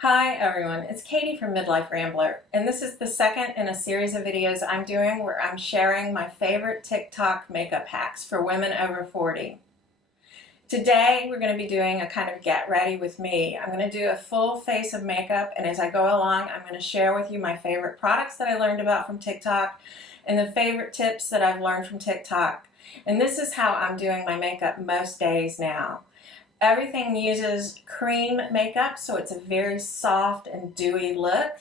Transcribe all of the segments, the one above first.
Hi everyone, it's Katie from Midlife Rambler, and this is the second in a series of videos I'm doing where I'm sharing my favorite TikTok makeup hacks for women over 40. Today we're going to be doing a kind of get ready with me. I'm going to do a full face of makeup, and as I go along I'm going to share with you my favorite products that I learned about from TikTok and the favorite tips that I've learned from TikTok. And this is how I'm doing my makeup most days now. Everything uses cream makeup, so it's a very soft and dewy look,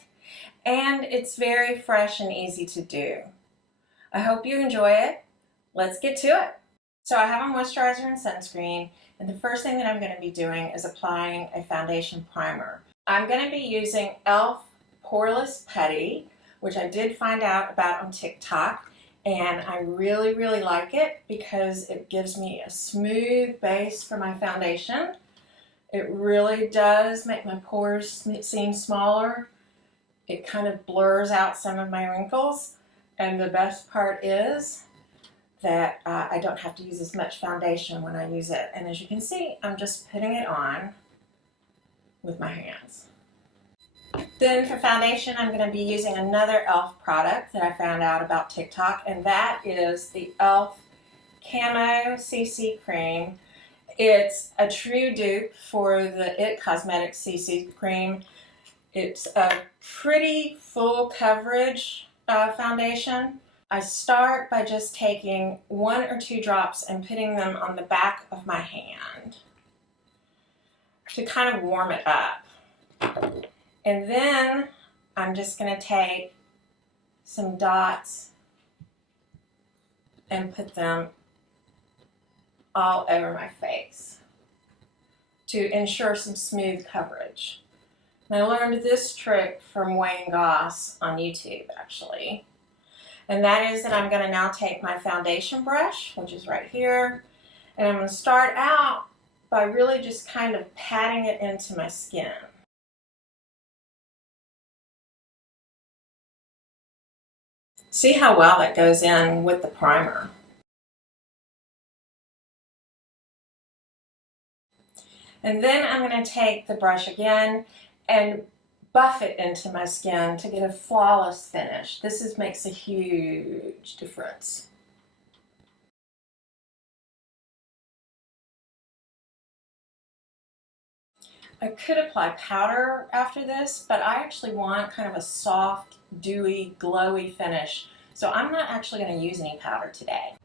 and it's very fresh and easy to do. I hope you enjoy it. Let's get to it. So I have a moisturizer and sunscreen, and the first thing that I'm going to be doing is applying a foundation primer. I'm going to be using e.l.f. Poreless Putty, which I did find out about on TikTok. And I really like it because it gives me a smooth base for my foundation. It really does make my pores seem smaller. It kind of blurs out some of my wrinkles. And the best part is that I don't have to use as much foundation when I use it. And as you can see, I'm just putting it on with my hands. Then for foundation, I'm going to be using another e.l.f. product that I found out about TikTok, and that is the e.l.f. Camo Cc Cream. It's a true dupe for the IT Cosmetics CC Cream. It's a pretty full coverage foundation. I start by just taking 1 or 2 drops and putting them on the back of my hand to kind of warm it up. And then I'm just going to take some dots and put them all over my face to ensure some smooth coverage. And I learned this trick from Wayne Goss on YouTube, actually. And that is that I'm going to now take my foundation brush, which is right here, and I'm going to start out by really just kind of patting it into my skin. See how well that goes in with the primer. And then I'm going to take the brush again and buff it into my skin to get a flawless finish. This makes a huge difference. I could apply powder after this, but I actually want kind of a soft, dewy, glowy finish. So I'm not actually going to use any powder today.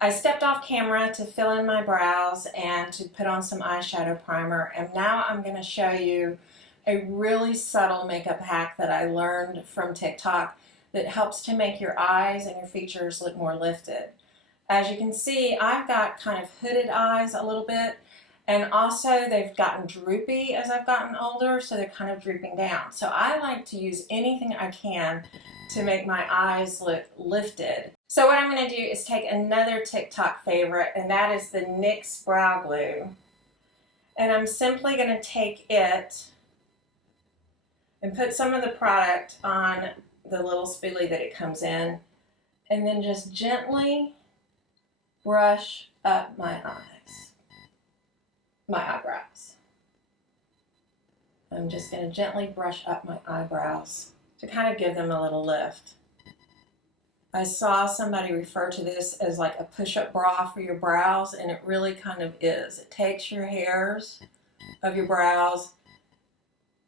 I stepped off camera to fill in my brows and to put on some eyeshadow primer, and now I'm going to show you a really subtle makeup hack that I learned from TikTok that helps to make your eyes and your features look more lifted. As you can see, I've got kind of hooded eyes a little bit, and also they've gotten droopy as I've gotten older, so they're kind of drooping down. So I like to use anything I can to make my eyes look lifted. So what I'm going to do is take another TikTok favorite, and that is the Nyx Brow Glue. And I'm simply going to take it and put some of the product on the little spoolie that it comes in, and then just gently brush up my eyebrows. I'm just going to gently brush up my eyebrows to kind of give them a little lift. I saw somebody refer to this as like a push-up bra for your brows, and it really kind of is. It takes your hairs of your brows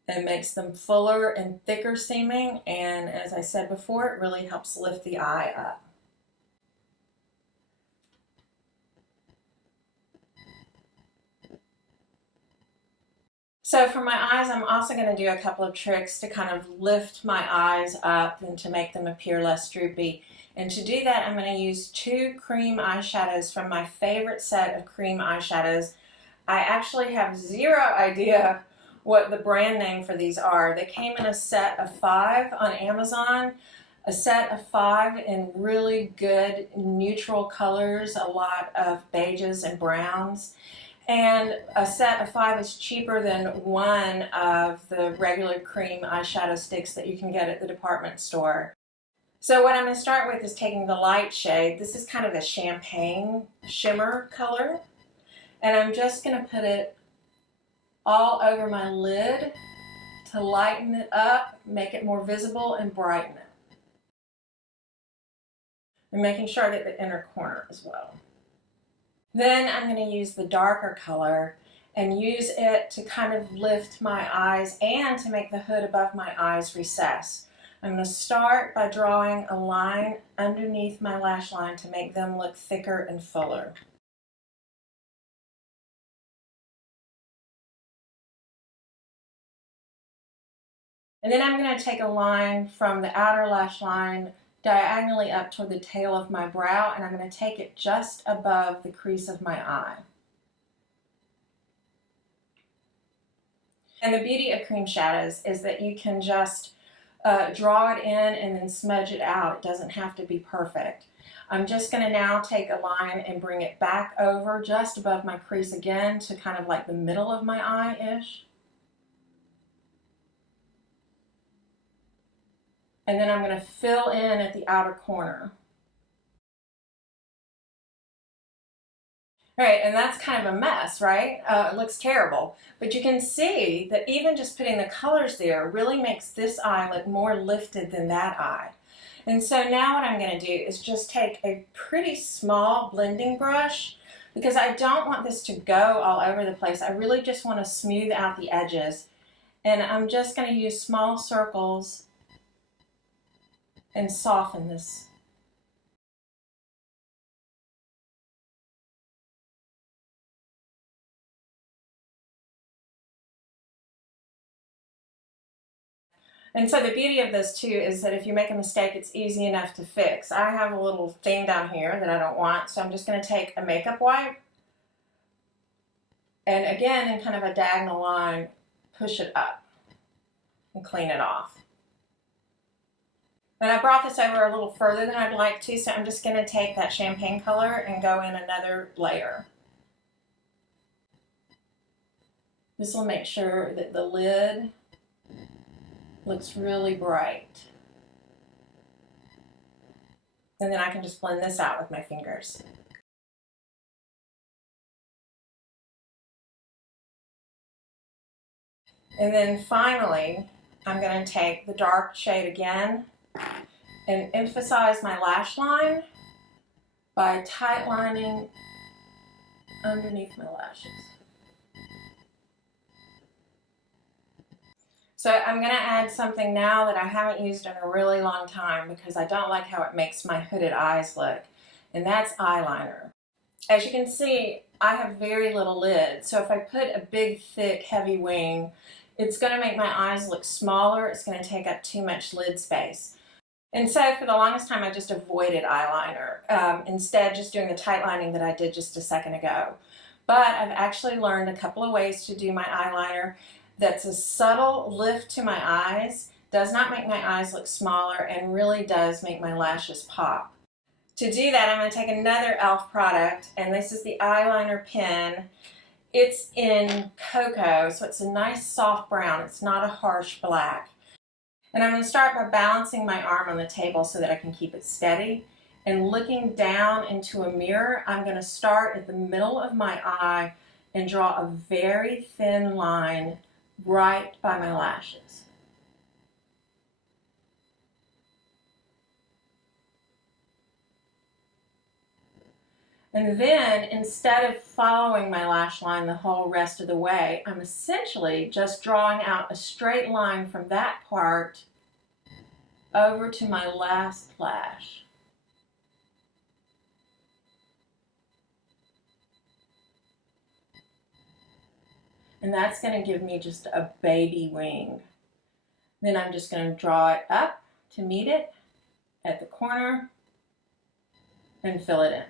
and makes them fuller and thicker seeming, and as I said before, it really helps lift the eye up. So for my eyes, I'm also going to do a couple of tricks to kind of lift my eyes up and to make them appear less droopy. And to do that, I'm going to use 2 cream eyeshadows from my favorite set of cream eyeshadows. I actually have zero idea what the brand name for these are. They came in a set of 5 on Amazon, a set of 5 in really good neutral colors, a lot of beiges and browns. And a set of 5 is cheaper than one of the regular cream eyeshadow sticks that you can get at the department store. So what I'm going to start with is taking the light shade. This is kind of a champagne shimmer color. And I'm just going to put it all over my lid to lighten it up, make it more visible, and brighten it. And making sure I get the inner corner as well. Then I'm going to use the darker color and use it to kind of lift my eyes and to make the hood above my eyes recess. I'm going to start by drawing a line underneath my lash line to make them look thicker and fuller. And then I'm going to take a line from the outer lash line diagonally up toward the tail of my brow, and I'm going to take it just above the crease of my eye. And the beauty of cream shadows is that you can just draw it in and then smudge it out. It doesn't have to be perfect. I'm just going to now take a line and bring it back over just above my crease again to kind of like the middle of my eye-ish. And then I'm going to fill in at the outer corner. All right, and that's kind of a mess, right? It looks terrible. But you can see that even just putting the colors there really makes this eye look more lifted than that eye. And so now what I'm going to do is just take a pretty small blending brush, because I don't want this to go all over the place. I really just want to smooth out the edges. And I'm just going to use small circles and soften this. And so the beauty of this too is that if you make a mistake, it's easy enough to fix. I have a little thing down here that I don't want, so I'm just going to take a makeup wipe and again in kind of a diagonal line, push it up and clean it off. And I brought this over a little further than I'd like to, so I'm just going to take that champagne color and go in another layer. This will make sure that the lid looks really bright. And then I can just blend this out with my fingers. And then finally, I'm going to take the dark shade again and emphasize my lash line by tight lining underneath my lashes. So I'm going to add something now that I haven't used in a really long time because I don't like how it makes my hooded eyes look, and that's eyeliner. As you can see, I have very little lid, so if I put a big, thick, heavy wing, it's going to make my eyes look smaller. It's going to take up too much lid space. And so for the longest time, I just avoided eyeliner, instead just doing the tight lining that I did just a second ago. But I've actually learned a couple of ways to do my eyeliner that's a subtle lift to my eyes, does not make my eyes look smaller, and really does make my lashes pop. To do that, I'm going to take another e.l.f. product, and this is the eyeliner pen. It's in cocoa, so it's a nice soft brown. It's not a harsh black. And I'm going to start by balancing my arm on the table so that I can keep it steady. And looking down into a mirror, I'm going to start at the middle of my eye and draw a very thin line right by my lashes. And then, instead of following my lash line the whole rest of the way, I'm essentially just drawing out a straight line from that part over to my last lash. And that's going to give me just a baby wing. Then I'm just going to draw it up to meet it at the corner and fill it in.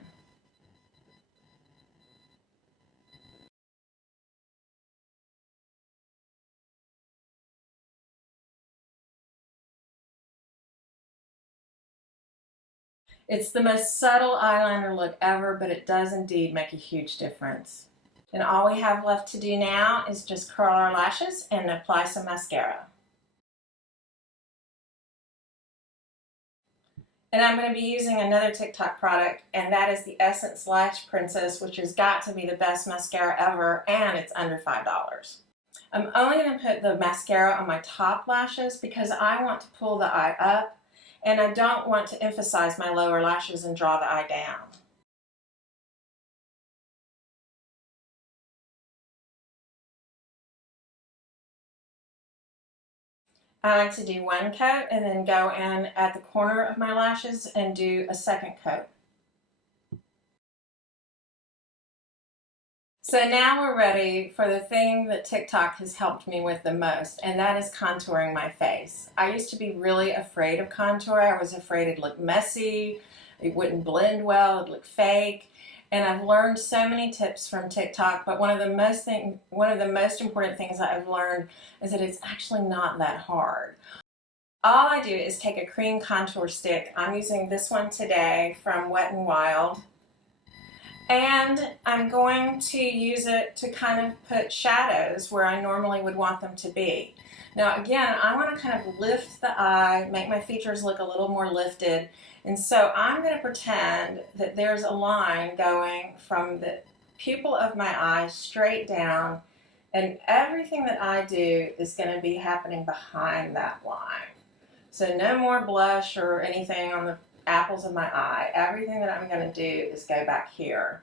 It's the most subtle eyeliner look ever, but it does indeed make a huge difference. And all we have left to do now is just curl our lashes and apply some mascara. And I'm going to be using another TikTok product, and that is the Essence Lash Princess, which has got to be the best mascara ever, and it's under $5. I'm only going to put the mascara on my top lashes because I want to pull the eye up and I don't want to emphasize my lower lashes and draw the eye down. I like to do one coat and then go in at the corner of my lashes and do a second coat. So now we're ready for the thing that TikTok has helped me with the most, and that is contouring my face. I used to be really afraid of contour. I was afraid it'd look messy, it wouldn't blend well, it'd look fake. And I've learned so many tips from TikTok, but one of the most important things that I've learned is that it's actually not that hard. All I do is take a cream contour stick. I'm using this one today from Wet n Wild. And I'm going to use it to kind of put shadows where I normally would want them to be. Now again, I want to kind of lift the eye, make my features look a little more lifted. And so I'm going to pretend that there's a line going from the pupil of my eye straight down, and everything that I do is going to be happening behind that line. So no more blush or anything on the apples of my eye. Everything that I'm going to do is go back here.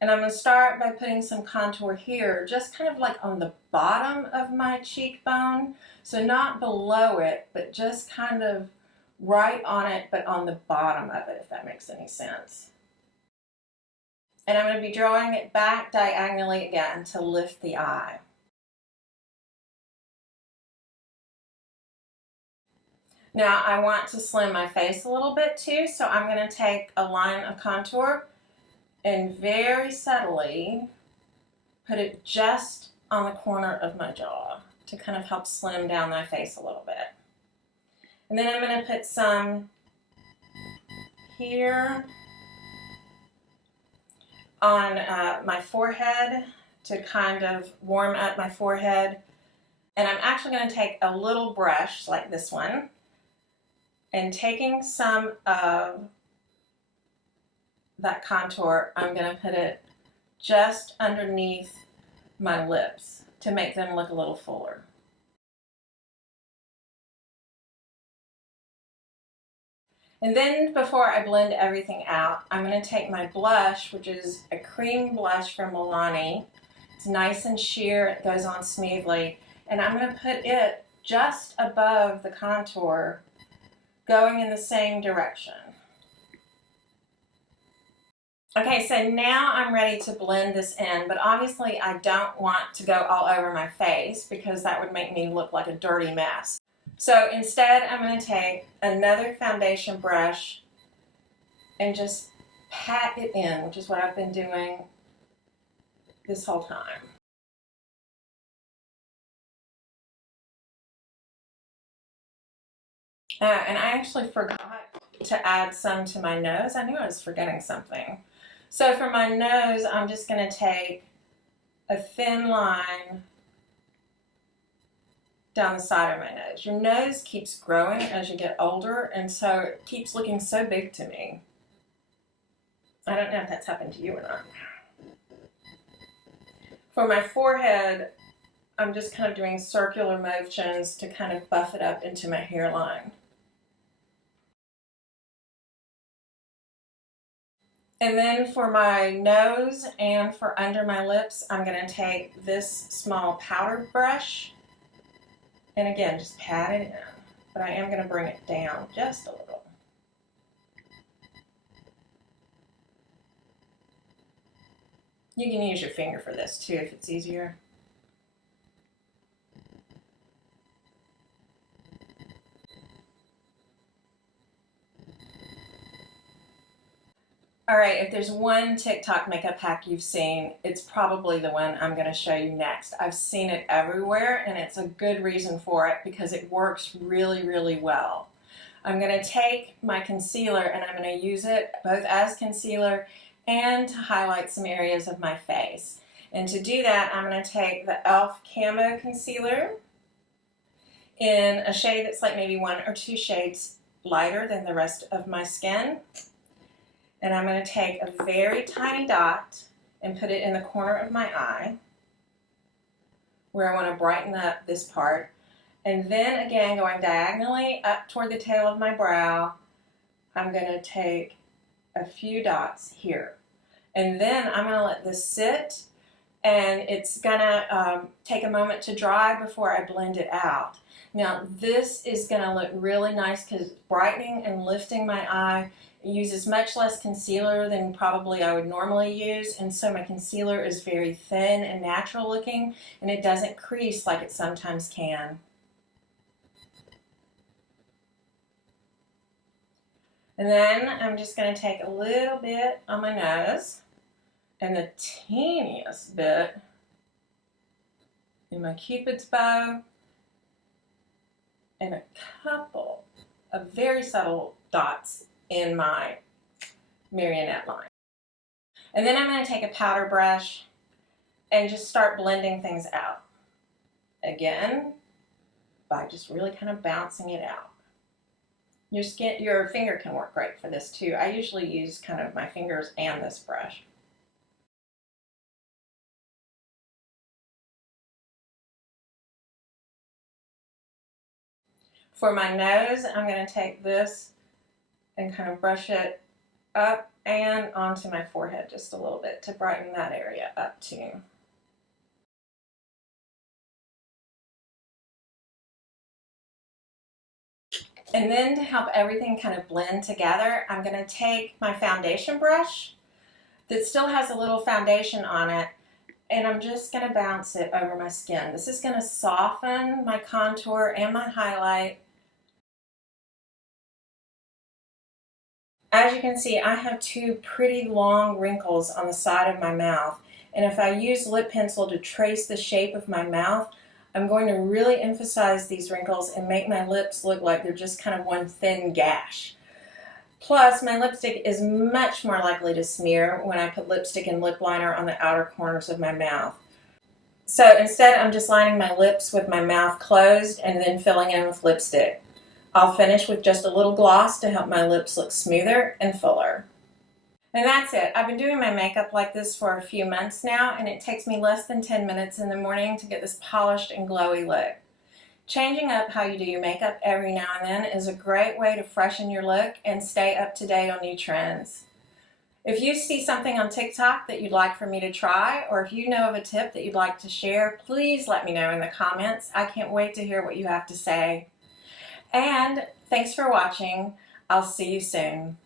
And I'm going to start by putting some contour here, just kind of like on the bottom of my cheekbone. So not below it, but just kind of right on it, but on the bottom of it, if that makes any sense. And I'm going to be drawing it back diagonally again to lift the eye. Now I want to slim my face a little bit too, so I'm going to take a line of contour and very subtly put it just on the corner of my jaw to kind of help slim down my face a little bit. And then I'm going to put some here on my forehead to kind of warm up my forehead. And I'm actually going to take a little brush like this one and taking some of that contour, I'm going to put it just underneath my lips to make them look a little fuller. And then before I blend everything out, I'm going to take my blush, which is a cream blush from Milani. It's nice and sheer, it goes on smoothly, and I'm going to put it just above the contour, going in the same direction. Okay, so now I'm ready to blend this in, but obviously I don't want to go all over my face because that would make me look like a dirty mess. So instead I'm going to take another foundation brush and just pat it in, which is what I've been doing this whole time. And I actually forgot to add some to my nose. I knew I was forgetting something. So for my nose, I'm just going to take a thin line down the side of my nose. Your nose keeps growing as you get older, and so it keeps looking so big to me. I don't know if that's happened to you or not. For my forehead, I'm just kind of doing circular motions to kind of buff it up into my hairline. And then for my nose and for under my lips, I'm going to take this small powder brush and again, just pat it in. But I am going to bring it down just a little. You can use your finger for this too if it's easier. All right, if there's one TikTok makeup hack you've seen, it's probably the one I'm going to show you next. I've seen it everywhere, and it's a good reason for it because it works really, really well. I'm going to take my concealer and I'm going to use it both as concealer and to highlight some areas of my face. And to do that, I'm going to take the e.l.f. Camo Concealer in a shade that's like maybe 1 or 2 shades lighter than the rest of my skin. And I'm going to take a very tiny dot and put it in the corner of my eye. where I want to brighten up this part. And then again, going diagonally up toward the tail of my brow, I'm going to take a few dots here. And then I'm going to let this sit, and it's going to take a moment to dry before I blend it out. Now this is going to look really nice because it's brightening and lifting my eye. It uses much less concealer than probably I would normally use, and so my concealer is very thin and natural looking, and it doesn't crease like it sometimes can. And then I'm just going to take a little bit on my nose and the teeniest bit in my Cupid's bow and a couple of very subtle dots in my marionette line. And then I'm going to take a powder brush and just start blending things out. Again, by just really kind of bouncing it out. Your finger can work great for this too. I usually use kind of my fingers and this brush. For my nose, I'm going to take this and kind of brush it up and onto my forehead just a little bit to brighten that area up too. And then to help everything kind of blend together, I'm going to take my foundation brush that still has a little foundation on it, and I'm just going to bounce it over my skin. This is going to soften my contour and my highlight. As you can see, I have two pretty long wrinkles on the side of my mouth, and if I use lip pencil to trace the shape of my mouth, I'm going to really emphasize these wrinkles and make my lips look like they're just kind of one thin gash. Plus, my lipstick is much more likely to smear when I put lipstick and lip liner on the outer corners of my mouth. So instead, I'm just lining my lips with my mouth closed and then filling in with lipstick. I'll finish with just a little gloss to help my lips look smoother and fuller. And that's it. I've been doing my makeup like this for a few months now, and it takes me less than 10 minutes in the morning to get this polished and glowy look. Changing up how you do your makeup every now and then is a great way to freshen your look and stay up to date on new trends. If you see something on TikTok that you'd like for me to try, or if you know of a tip that you'd like to share, please let me know in the comments. I can't wait to hear what you have to say. And thanks for watching. I'll see you soon.